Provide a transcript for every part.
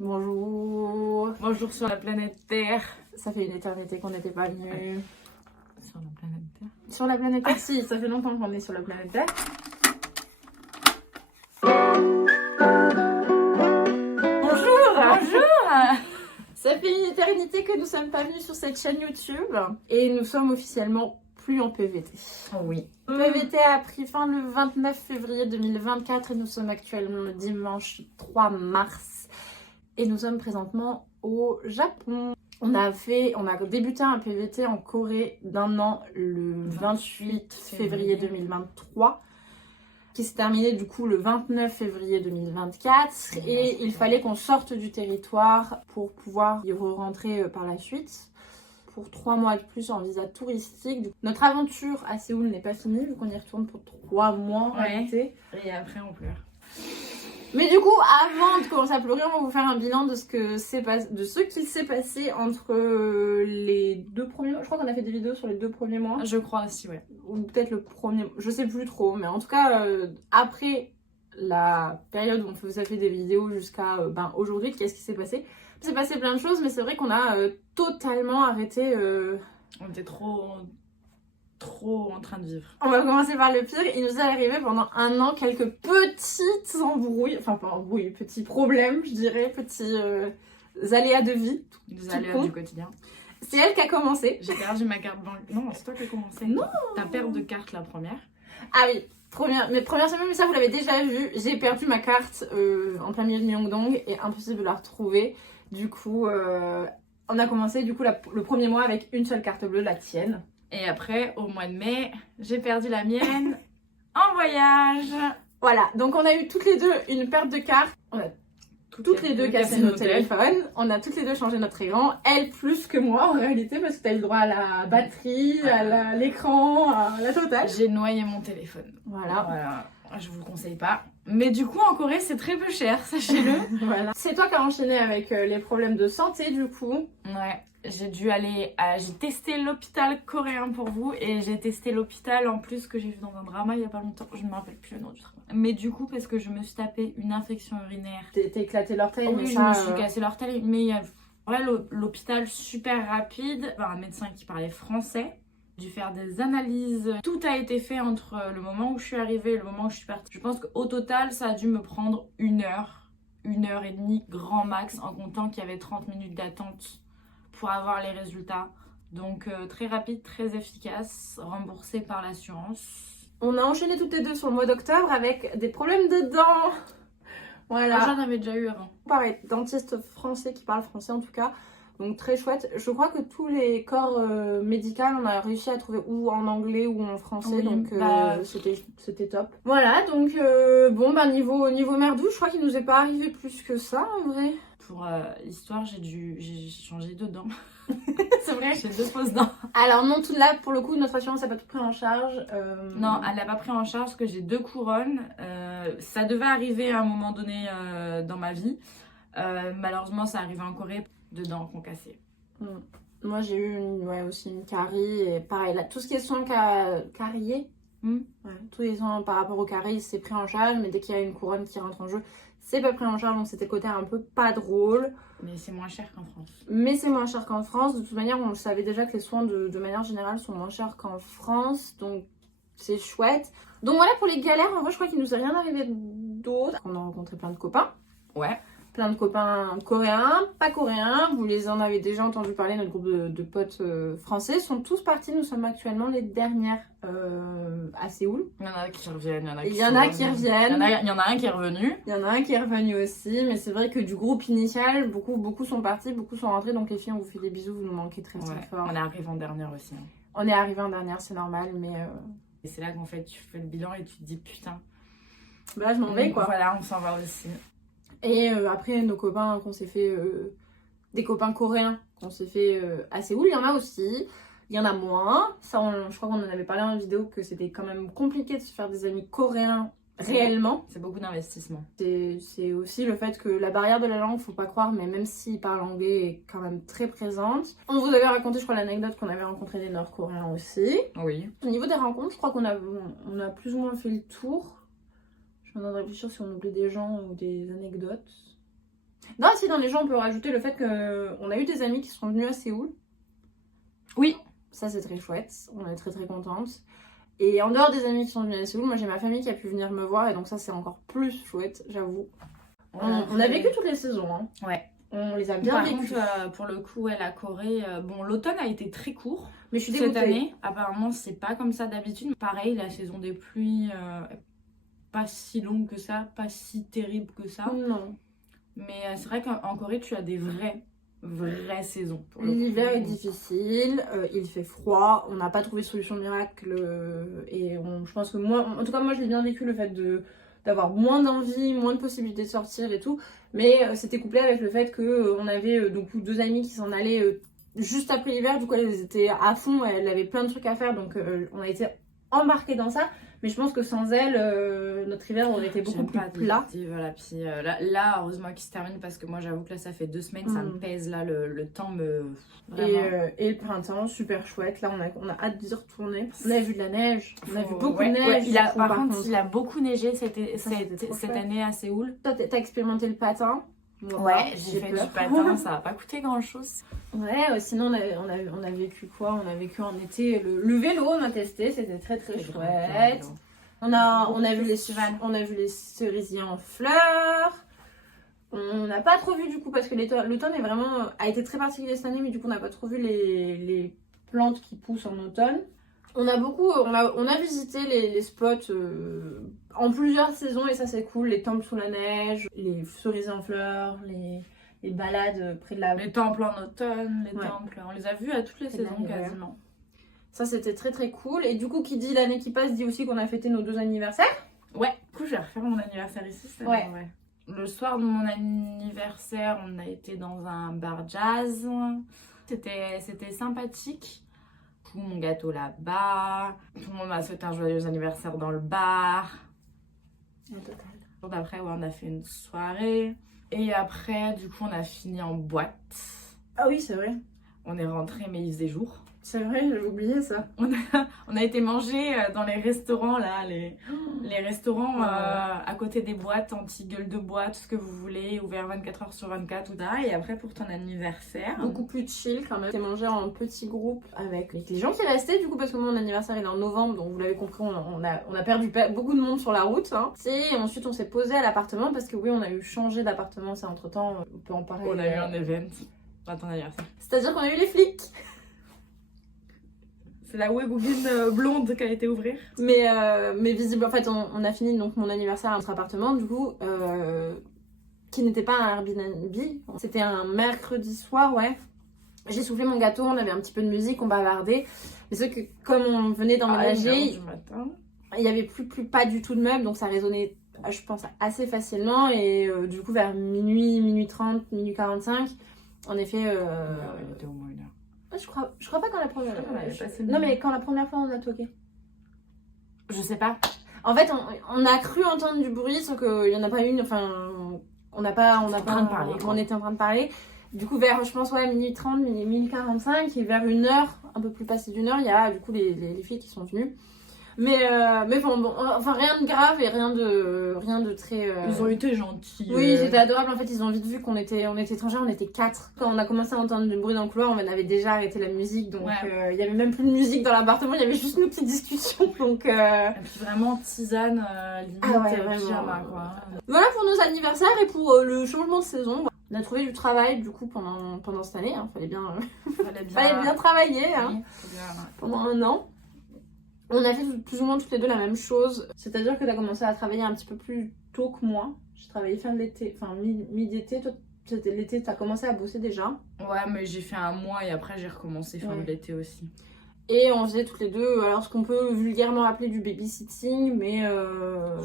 Bonjour. Bonjour sur la planète Terre. Ça fait une éternité qu'on n'était pas venus. Sur la planète Terre. Sur la planète Terre, si, ça fait longtemps qu'on est sur la planète Terre. Bonjour. Bonjour. Ça fait une éternité que nous sommes pas venus sur cette chaîne YouTube. Et nous sommes officiellement plus en PVT. Oh oui. PVT a pris fin le 29 février 2024 et nous sommes actuellement le dimanche 3 mars. Et nous sommes présentement au Japon. On a débuté un PVT en Corée d'1 an le 28 février 2023, qui s'est terminé du coup le 29 février 2024. Et il fallait qu'on sorte du territoire pour pouvoir y re-rentrer par la suite. Pour 3 mois de plus en visa touristique. Notre aventure à Séoul n'est pas finie, vu qu'on y retourne pour 3 mois en réalité. Et après on pleure. Mais du coup, avant de commencer à pleurer, on va vous faire un bilan de ce qui s'est passé entre les 2 premiers mois. Je crois qu'on a fait des vidéos sur les 2 premiers mois. Je crois aussi, ouais. Ou peut-être le premier, je sais plus trop. Mais en tout cas, après la période où on faisait des vidéos jusqu'à aujourd'hui, qu'est-ce qui s'est passé? Il s'est passé plein de choses, mais c'est vrai qu'on a totalement arrêté. On était trop en train de vivre. On va commencer par le pire. Il nous est arrivé pendant 1 an quelques petites embrouilles, enfin pas embrouilles, petits problèmes, je dirais, petits aléas de vie. Des aléas du quotidien. C'est elle qui a commencé. J'ai perdu ma carte bancaire. Non, c'est toi qui as commencé. Non. Ta perte de carte la première. Ah oui, mes premières semaines, mais ça vous l'avez déjà vu. J'ai perdu ma carte en plein milieu de Myeongdong et impossible de la retrouver. Du coup, on a commencé le premier mois avec une seule carte bleue, la tienne. Et après, au mois de mai, j'ai perdu la mienne en voyage. Voilà, donc on a eu toutes les deux une perte de carte. On a toutes les deux cassé nos téléphones. On a toutes les deux changé notre écran. Elle plus que moi en réalité, parce que t'as eu le droit à la batterie, à l'écran, à la totale. J'ai noyé mon téléphone. Voilà. Je vous le conseille pas. Mais du coup, en Corée, c'est très peu cher, sachez-le. Voilà. C'est toi qui as enchaîné avec les problèmes de santé du coup. Ouais. J'ai testé l'hôpital coréen pour vous et j'ai testé l'hôpital en plus que j'ai vu dans un drama il y a pas longtemps. Je ne me rappelle plus le nom du drama. Mais du coup, parce que je me suis tapé une infection urinaire. T'es éclaté l'orteil, mais je me suis cassé l'orteil. Mais il y a l'hôpital super rapide. Un médecin qui parlait français. J'ai dû faire des analyses. Tout a été fait entre le moment où je suis arrivée et le moment où je suis partie. Je pense qu'au total, ça a dû me prendre 1 heure. 1h30 grand max en comptant qu'il y avait 30 minutes d'attente pour avoir les résultats. Donc très rapide, très efficace, remboursé par l'assurance. On a enchaîné toutes les deux sur le mois d'octobre avec des problèmes de dents. Voilà. J'en avais déjà eu avant. Pareil, dentiste français qui parle français en tout cas. Donc très chouette. Je crois que tous les corps médicaux, on a réussi à trouver ou en anglais ou en français. Oui, donc c'était top. Voilà, donc niveau merdouche, je crois qu'il nous est pas arrivé plus que ça en vrai. Pour l'histoire, j'ai changé de dents. C'est vrai. J'ai 2 fausses dents. Alors non, tout là, pour le coup, notre assurance n'a pas tout pris en charge. Non, elle n'a pas pris en charge parce que j'ai 2 couronnes. Ça devait arriver à un moment donné dans ma vie. Malheureusement, ça arrivait en Corée, 2 dents qu'on cassait. Moi, j'ai eu aussi une carie. Et pareil, là, tout ce qui est soins cariés, tous les soins par rapport au caries, c'est pris en charge. Mais dès qu'il y a une couronne qui rentre en jeu, c'est pas pris en charge, donc c'était le côté un peu pas drôle. Mais c'est moins cher qu'en France. De toute manière, on le savait déjà que les soins de manière générale sont moins chers qu'en France, donc c'est chouette. Donc voilà pour les galères, en vrai je crois qu'il nous est rien arrivé d'autre. On a rencontré plein de copains. Ouais. Plein de copains coréens, pas coréens, vous les en avez déjà entendu parler, notre groupe de potes français sont tous partis, nous sommes actuellement les dernières à Séoul. Il y en a qui reviennent, il y en a qui reviennent. Il y en a un qui est revenu. Il y en a un qui est revenu aussi, mais c'est vrai que du groupe initial, beaucoup sont partis, beaucoup sont rentrés, donc les filles on vous fait des bisous, vous nous manquez très fort. On est arrivé en dernière aussi. Hein. On est arrivé en dernière, c'est normal, mais... Et c'est là qu'en fait tu fais le bilan et tu te dis putain. Bah je m'en vais quoi. Voilà, on s'en va aussi. Et après, nos copains qu'on s'est fait, des copains coréens qu'on s'est fait à Séoul, il y en a aussi, il y en a moins. Ça, je crois qu'on en avait parlé en vidéo que c'était quand même compliqué de se faire des amis coréens réellement. C'est beaucoup d'investissement. C'est aussi le fait que la barrière de la langue, faut pas croire, mais même s'ils parlent anglais, est quand même très présente. On vous avait raconté, je crois, l'anecdote qu'on avait rencontré des Nord-Coréens aussi. Oui. Au niveau des rencontres, je crois qu'on a plus ou moins fait le tour. Je suis en train de réfléchir si on oublie des gens ou des anecdotes. Non, si dans les gens, on peut rajouter le fait qu'on a eu des amis qui sont venus à Séoul. Oui. Ça, c'est très chouette. On est très très contente. Et en dehors des amis qui sont venus à Séoul, moi j'ai ma famille qui a pu venir me voir et donc ça, c'est encore plus chouette, j'avoue. On a vécu toutes les saisons. Hein. Ouais. On les a bien vécues. Par contre, pour le coup, la Corée, bon, l'automne a été très court. Mais je suis dégoûtée. Cette année, apparemment, c'est pas comme ça d'habitude. Pareil, la saison des pluies, pas si longue que ça, pas si terrible que ça. Non. Mais c'est vrai qu'en Corée, tu as des vraies saisons. L'hiver est difficile, il fait froid, on n'a pas trouvé de solution miracle et je pense que moi, en tout cas moi je l'ai bien vécu le fait d'avoir moins d'envie, moins de possibilités de sortir et tout, mais c'était couplé avec le fait que on avait donc 2 amies qui s'en allaient juste après l'hiver, du coup elles étaient à fond, elles avaient plein de trucs à faire donc on a été embarqués dans ça. Mais je pense que sans elle, notre hiver aurait été beaucoup plus plat. Voilà. Puis là, heureusement qu'il se termine parce que moi, j'avoue que là, ça fait 2 semaines, ça me pèse. Là, le temps me... Et le printemps, super chouette. Là, on a hâte d'y retourner. On a vu de la neige. On a vu beaucoup de neige. Ouais. Par contre, il a beaucoup neigé cette année à Séoul. Toi, t'as expérimenté le patin? Ouais, j'ai fait du patin, ça n'a pas coûté grand chose. Ouais, sinon on a vécu quoi? On a vécu en été le vélo, on a testé, c'était très très chouette. On a vu les cerisiers en fleurs. On n'a pas trop vu du coup parce que l'automne a été très particulier cette année, mais du coup on n'a pas trop vu les plantes qui poussent en automne. On a visité les spots en plusieurs saisons et ça c'est cool, les temples sous la neige, les cerisiers en fleurs, les balades près de la... Les temples en automne, temples, on les a vus à toutes les saisons quasiment. Ça c'était très très cool et du coup qui dit l'année qui passe dit aussi qu'on a fêté nos 2 anniversaires. Ouais, du coup je vais refaire mon anniversaire ici. Ouais. Le soir de mon anniversaire, on a été dans un bar jazz, c'était sympathique. Mon gâteau là-bas, tout le monde m'a souhaité un joyeux anniversaire dans le bar. Total. Le jour d'après, on a fait une soirée. Et après, du coup, on a fini en boîte. Ah oui, c'est vrai. On est rentré, mais il faisait jour. C'est vrai, j'avais oublié ça. On a été manger dans les restaurants, là, les restaurants à côté des boîtes, anti-gueule de bois, tout ce que vous voulez, ouvert 24h sur 24 ou là. Et après, pour ton anniversaire... Beaucoup plus chill quand même. On a mangé en petit groupe avec les gens qui restaient, du coup, parce que mon anniversaire il est en novembre, donc vous l'avez compris, on a perdu beaucoup de monde sur la route. Hein. Et ensuite, on s'est posé à l'appartement, parce que oui, on a eu changé d'appartement, c'est entre-temps, on peut en parler. On a eu un event à ton anniversaire. C'est-à-dire qu'on a eu les flics. C'est la webwoman blonde qui a été ouvrir. Mais visible, en fait, on a fini donc mon anniversaire à notre appartement, du coup, qui n'était pas un Airbnb. C'était un mercredi soir, ouais. J'ai soufflé mon gâteau, on avait un petit peu de musique, on bavardait. Mais c'est que comme on venait d'emménager, il n'y avait pas du tout de meubles, donc ça résonnait, je pense, assez facilement. Et du coup, vers minuit 30, minuit 45, en effet... il était au moins 1 heure. Je crois pas quand la première fois. Non, mais quand la première fois on a toqué. Je sais pas. En fait, on a cru entendre du bruit, sauf qu'il y en a pas une. Enfin, on était en train de parler. Du coup, vers, je pense, minuit 30, minuit 45, et vers 1 heure, un peu plus passé d'1 heure, il y a du coup les filles qui sont venues. Mais bon, enfin rien de grave et rien de très... Ils ont été gentils. Oui, ils étaient adorables. En fait, ils ont vite vu qu'on était étrangers, on était 4. Quand on a commencé à entendre du bruit dans le couloir, on avait déjà arrêté la musique. Donc, il y avait même plus de musique dans l'appartement, il y avait juste nos petites discussions. Donc, Et puis vraiment tisane, limite, pyjama, quoi. Voilà pour nos anniversaires et pour le changement de saison. On a trouvé du travail du coup pendant cette année. Fallait bien travailler pendant 1 an. On a fait plus ou moins toutes les 2 la même chose. C'est-à-dire que tu as commencé à travailler un petit peu plus tôt que moi. J'ai travaillé fin de l'été, enfin mi-d'été. Toi, c'était l'été, tu as commencé à bosser déjà. Ouais, mais j'ai fait 1 mois et après j'ai recommencé fin de l'été aussi. Et on faisait toutes les 2, alors ce qu'on peut vulgairement appeler du babysitting, mais...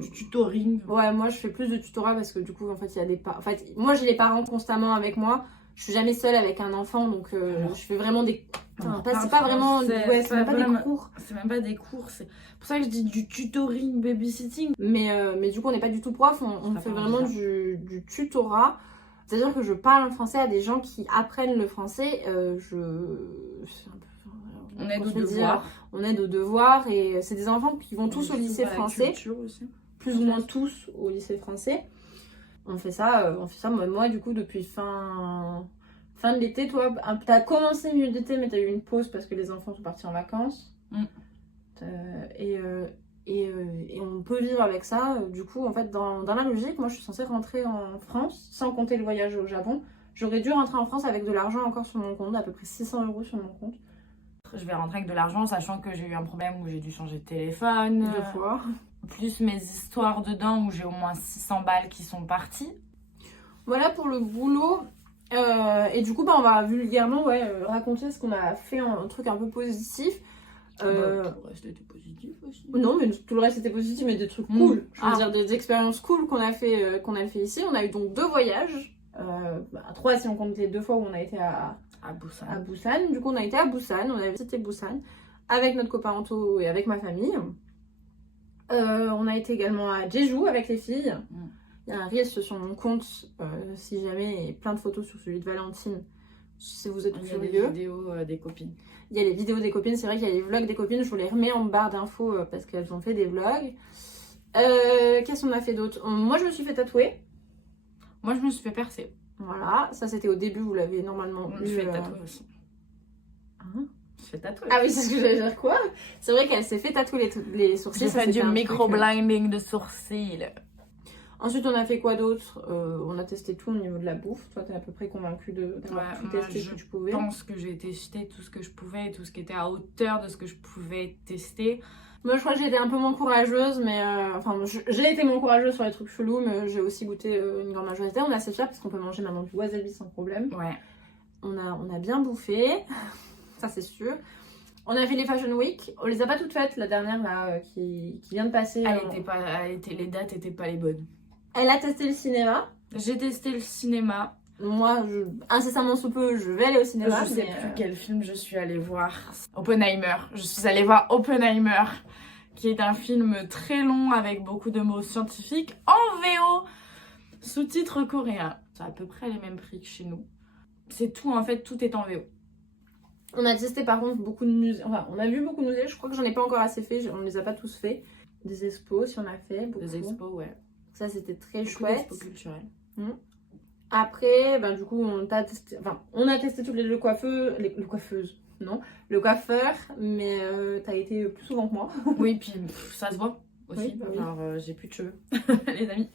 Du tutoring. Ouais, moi je fais plus de tutorat parce que du coup, en fait, il y a des parents... En fait, moi j'ai les parents constamment avec moi. Je suis jamais seule avec un enfant, donc je fais vraiment des... c'est pas vraiment... c'est même pas des cours. C'est même pas des cours, c'est pour ça que je dis du tutoring, babysitting. Mais du coup, on n'est pas du tout prof, on fait vraiment du tutorat. C'est-à-dire que je parle en français à des gens qui apprennent le français. On aide aux devoirs. On aide aux devoirs et c'est des enfants qui vont tous au lycée français. Aussi. Plus ou moins tous au lycée français. On fait ça, moi du coup depuis fin de l'été. Toi, t'as commencé milieu d'été, mais t'as eu une pause parce que les enfants sont partis en vacances. Et on peut vivre avec ça. Du coup, en fait, dans la logique, moi je suis censée rentrer en France, sans compter le voyage au Japon. J'aurais dû rentrer en France avec de l'argent encore sur mon compte, à peu près 600 € sur mon compte. Je vais rentrer avec de l'argent, sachant que j'ai eu un problème où j'ai dû changer de téléphone. 2 fois. Plus mes histoires dedans où j'ai au moins 600 balles qui sont parties. Voilà pour le boulot. Et du coup, on va vulgairement raconter ce qu'on a fait, un truc un peu positif. Tout le reste était positif aussi. Non, mais tout le reste était positif, mais des trucs cool. Je veux dire, des expériences cool qu'on a fait ici. On a eu donc 2 voyages. 3 si on compte les 2 fois où on a été à Busan. Du coup, on a été à Busan. On a visité Busan avec notre copain Anto et avec ma famille. On a été également à Jeju avec les filles. Il y a un reel sur mon compte, si jamais, et plein de photos sur celui de Valentine, si vous êtes curieux. Il y a des vidéos des copines. Il y a les vidéos des copines, c'est vrai qu'il y a les vlogs des copines, je vous les remets en barre d'infos parce qu'elles ont fait des vlogs. Qu'est-ce qu'on a fait d'autre? Moi, je me suis fait tatouer. Moi, je me suis fait percer. Voilà, ça c'était au début, vous l'avez normalement vu. Je fais tatouer aussi. Hein? Je fais tatouer. Ah oui, c'est ce que j'allais dire, quoi? C'est vrai qu'elle s'est fait tatouer les sourcils. J'ai fait du micro-blinding de sourcils. Ensuite, on a fait quoi d'autre? On a testé tout au niveau de la bouffe. Toi, t'es à peu près convaincue d'avoir tout testé ce que tu pouvais. Je pense que j'ai testé tout ce que je pouvais, tout ce qui était à hauteur de ce que je pouvais tester. Moi, je crois que j'ai été un peu moins courageuse, mais j'ai été moins courageuse sur les trucs chelous, mais j'ai aussi goûté une grande majorité. On est assez fiers parce qu'on peut manger maintenant du wasabi sans problème. Ouais. On a bien bouffé, ça c'est sûr. On a fait les Fashion Week. On les a pas toutes faites, la dernière là qui vient de passer. Les dates étaient pas les bonnes. Elle a testé le cinéma. J'ai testé le cinéma. Moi, incessamment sous peu, je vais aller au cinéma. Je sais plus quel film je suis allée voir. Oppenheimer. Je suis allée voir Oppenheimer, qui est un film très long avec beaucoup de mots scientifiques en VO, sous-titres coréens. C'est à peu près les mêmes prix que chez nous. C'est tout, en fait, tout est en VO. On a testé par contre beaucoup de musées. Enfin, on a vu beaucoup de musées. Je crois que j'en ai pas encore assez fait. On les a pas tous fait. Des expos, si on a fait. Beaucoup. Des expos, ouais. Ça, c'était très beaucoup chouette. Expos culturelles. Après, du coup, on a testé toutes les deux coiffeuses. Le coiffeur, mais t'as été plus souvent que moi. Oui, puis ça se voit aussi. Oui. Alors, j'ai plus de cheveux, les amis.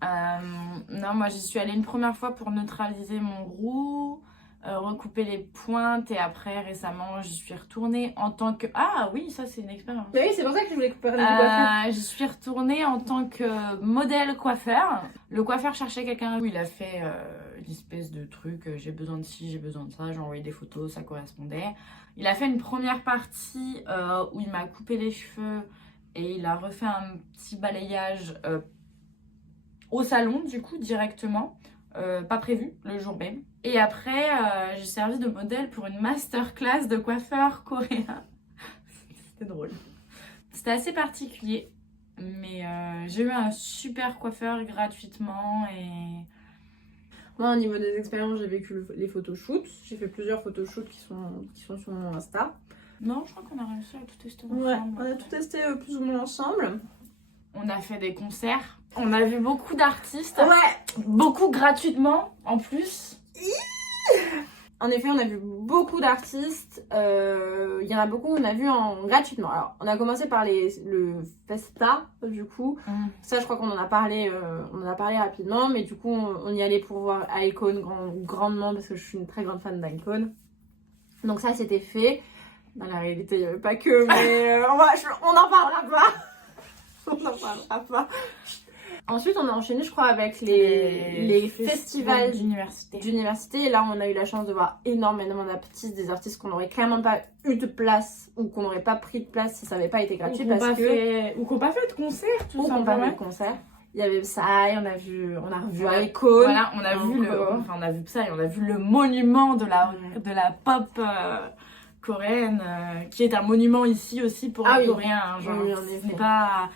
Non, moi j'y suis allée une première fois pour neutraliser mon roux, recouper les pointes, et après récemment j'y suis retournée en tant que... Ah oui, ça c'est une expérience. Oui, c'est pour ça que je voulais parler du coiffeur. J'y suis retournée en tant que modèle coiffeur. Le coiffeur cherchait quelqu'un où il a fait une espèce de truc, j'ai besoin de ci, j'ai besoin de ça, j'ai envoyé des photos, ça correspondait. Il a fait une première partie où il m'a coupé les cheveux et il a refait un petit balayage au salon, du coup, directement. Pas prévu, le jour même. Et après, j'ai servi de modèle pour une masterclass de coiffeur coréen. C'était drôle. C'était assez particulier. Mais j'ai eu un super coiffeur gratuitement et... Moi, au niveau des expériences, j'ai vécu les photoshoots. J'ai fait plusieurs photoshoots qui sont sur mon Insta. Non, je crois qu'on a réussi à tout tester ensemble. Ouais, on a tout testé plus ou moins ensemble. On a fait des concerts. On a vu beaucoup d'artistes. Ouais. Beaucoup gratuitement, en plus. En effet, on a vu beaucoup d'artistes. Il y en a beaucoup qu'on a vu gratuitement. Alors, on a commencé par le Festa, du coup. Ça, je crois qu'on en a parlé rapidement. Mais du coup, on y allait pour voir iKON grandement parce que je suis une très grande fan d'iKON. Donc ça, c'était fait. Dans la réalité, il n'y avait pas que, mais on n'en parlera pas. On n'en parlera pas. Ensuite, on a enchaîné, je crois, avec les festivals d'université. Et là, on a eu la chance de voir énormément d'artistes, des artistes qu'on n'aurait clairement pas eu de place ou qu'on n'aurait pas pris de place si ça n'avait pas été gratuit. Ou qu'on n'a pas fait de concert, tout simplement. Ou qu'on n'a pas fait de concert. Il y avait Psy, on a revu iKON. Voilà, on a vu Psy, on a vu le monument de la pop coréenne, qui est un monument ici aussi pour les Coréens. Hein, genre, c'est pas...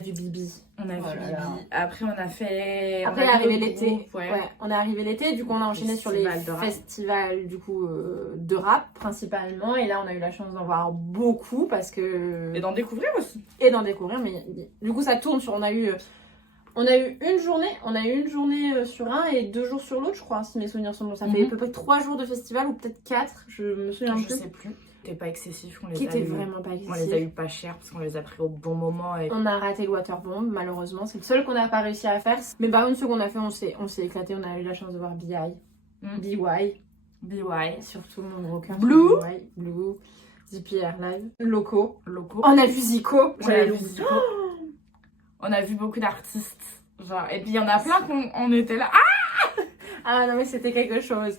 Du Bibi. On a vu Bibi. Après, on a fait... Après, on est arrivé l'été. Ouais, on est arrivé l'été. Du coup, on a enchaîné sur les festivals de rap, principalement. Et là, on a eu la chance d'en voir beaucoup parce que... Et d'en découvrir aussi. Mais du coup, ça tourne sur... On a eu On a eu une journée sur un et 2 jours sur l'autre, je crois, si mes souvenirs sont bons. Ça fait à peu près 3 jours de festival ou peut-être 4, je me souviens Je plus. sais plus. C'était pas excessif, Qui était vraiment pas excessif. On les a eu pas cher parce qu'on les a pris au bon moment. Et... On a raté le waterbomb, malheureusement. C'est le seul qu'on n'a pas réussi à faire. Mais par contre, ce qu'on a fait, on s'est éclaté. On a eu la chance de voir BY. Surtout mon gros cœur. Blue. Blue. ZPR Live. Loco. On a vu Zico. On a vu beaucoup d'artistes. Genre, et puis il y en a plein qu'on était là. Ah non, mais c'était quelque chose.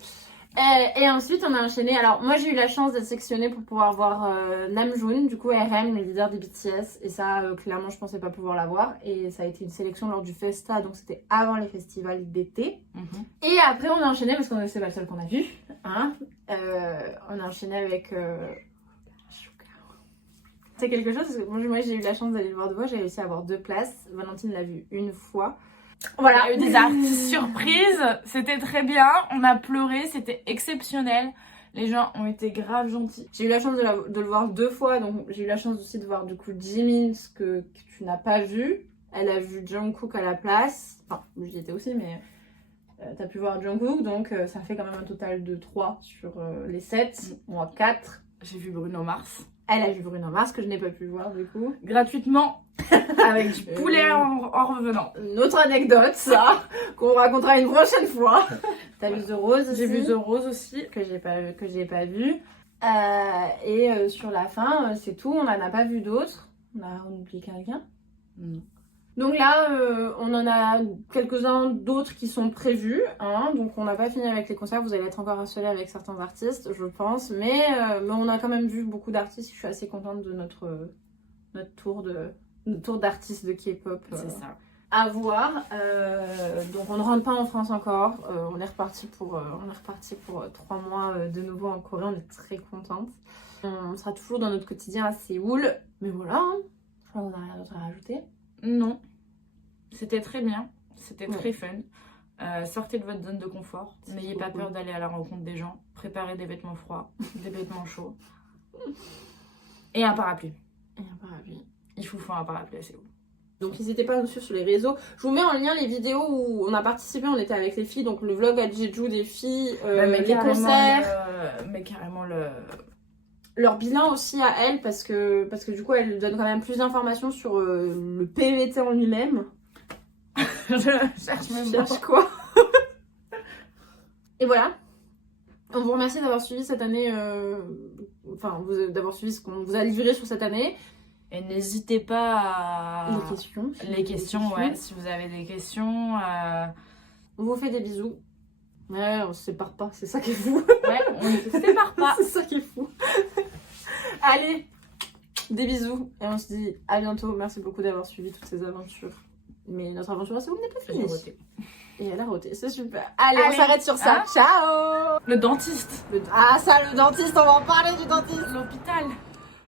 Et ensuite, on a enchaîné. Alors, moi, j'ai eu la chance d'être sélectionnée pour pouvoir voir Namjoon, du coup, RM, le leader des BTS. Et ça, clairement, je pensais pas pouvoir la voir. Et ça a été une sélection lors du Festa, donc c'était avant les festivals d'été. Et après, on a enchaîné, parce que c'est pas le seul qu'on a vu. Hein, on a enchaîné avec Suga. C'est quelque chose, parce que moi, j'ai eu la chance d'aller le voir 2 fois. J'ai réussi à avoir 2 places. Valentine l'a vu 1 fois. Voilà, il y a eu des artistes surprises, c'était très bien, on a pleuré, c'était exceptionnel. Les gens ont été grave gentils. J'ai eu la chance de le voir 2 fois, donc j'ai eu la chance aussi de voir du coup Jimin, ce que tu n'as pas vu. Elle a vu Jungkook à la place, enfin j'y étais aussi, mais t'as pu voir Jungkook, donc ça fait quand même un total de 3 sur les 7, moi 4. J'ai vu Bruno Mars. Elle a vu Bruno Mars, que je n'ai pas pu voir du coup. Gratuitement, avec du poulet en revenant. Une autre anecdote, ça, qu'on racontera une prochaine fois. T'as vu The Rose aussi? J'ai vu The Rose aussi. Que j'ai pas vu. Et sur la fin, c'est tout, on n'en a pas vu d'autres. On a oublié quelqu'un? Non. Donc là, on en a quelques-uns d'autres qui sont prévus. Hein, donc on n'a pas fini avec les concerts. Vous allez être encore harcelés avec certains artistes, je pense. Mais on a quand même vu beaucoup d'artistes. Je suis assez contente de notre tour d'artistes de K-pop. C'est ça. À voir. Donc on ne rentre pas en France encore. On est reparti pour 3 mois de nouveau en Corée. On est très contente. On sera toujours dans notre quotidien à Séoul. Mais voilà, hein. Je crois qu'on n'a rien d'autre à rajouter. Non, c'était très bien, c'était très fun. Sortez de votre zone de confort, n'ayez pas peur d'aller à la rencontre des gens, préparez des vêtements froids, des vêtements chauds et un parapluie. Il faut un parapluie à Séoul. Donc n'hésitez pas à nous suivre sur les réseaux. Je vous mets en lien les vidéos où on a participé, on était avec les filles, donc le vlog à Jeju des filles, les concerts. Mais carrément leur bilan aussi à elles, parce que du coup elles donnent quand même plus d'informations sur le PVT en lui-même. Je cherche quoi. Et voilà. On vous remercie d'avoir suivi cette année, d'avoir suivi ce qu'on vous a livré sur cette année. Et n'hésitez pas à... Les questions, ouais, si vous avez des questions. On vous fait des bisous. Ouais, on se sépare pas, c'est ça qui est fou. Ouais, on ne se sépare pas. C'est ça qui est fou. Allez, des bisous. Et on se dit à bientôt. Merci beaucoup d'avoir suivi toutes ces aventures. Mais notre aventure à Séoul n'est pas finie. Et elle a roté, c'est super. Allez, on s'arrête sur ça. Ciao. Le dentiste. Le dentiste, on va en parler du dentiste. L'hôpital.